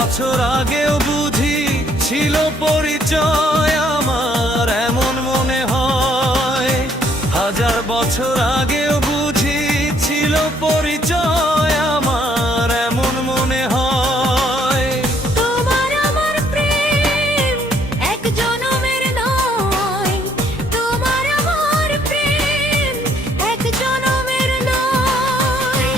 বছর আগেও বুঝি ছিল পরিচয় আমার, এমন মনে হয়। হাজার বছর আগেও বুঝি ছিল পরিচয় আমার, এমন মনে হয়। তোমার আমার প্রেম এক জনমের নয়, তোমার আমার প্রেম এক জনমের নয়।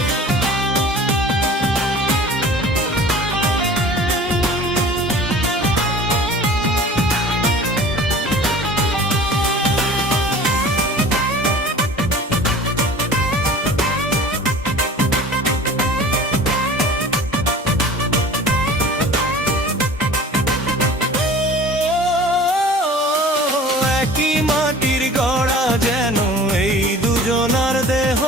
একই মাটির গড়া যেন এই দুজনার দেহ,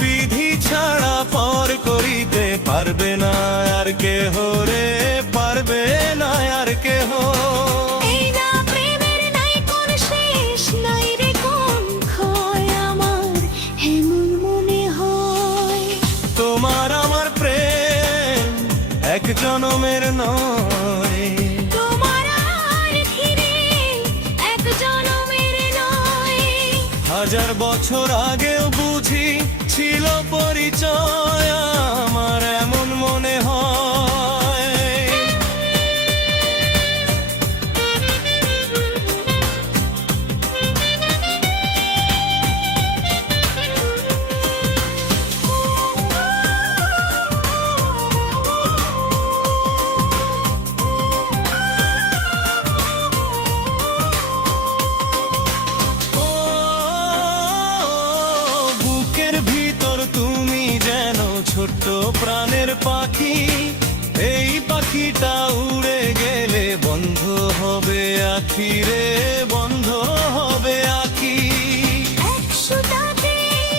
বিধি ছাড়া পর করিতে পারবে না আর কেহ রে, পারবে না আর কেহ। এই না প্রেমের নাই কোন শেষ, নাই রে কোন ক্ষয়, আমার এমন মনে হয়। তোমার আমার প্রেম এক জনমের নয়, তোমার আর ফিরে এক জনমের নয়। হাজার বছর আগেও বুঝি ছিল পরিচয় আমার, এমন মনে হয়। বুকের ভিতর তুমি যেন ছোট্ট প্রাণের পাখি, এই পাখিটা উড়ে গেলে বন্ধ হবে আখি রে, বন্ধ হবে আখি। একশোটাতে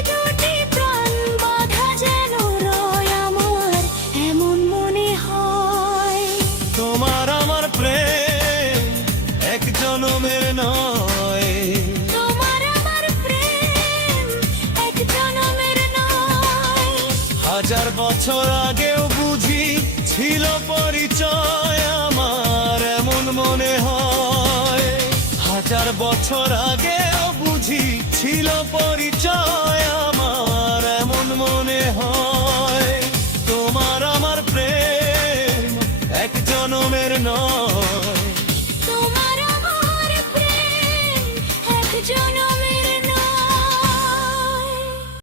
দুটি প্রাণ বাঁধা যেন রয় আমার, এমন মনে হয়। তোমার আমার প্রেম এক জনমের নয়, তোমার আমার প্রেম এক জনমের নয়। হাজার বছর আগেও বুঝি ছিল পরিচয় আমার, এমন মনে হয়। হাজার বছর আগেও বুঝি ছিল পরিচয় আমার, এমন মনে হয়। তোমার আমার প্রেম এক জনমের নয়।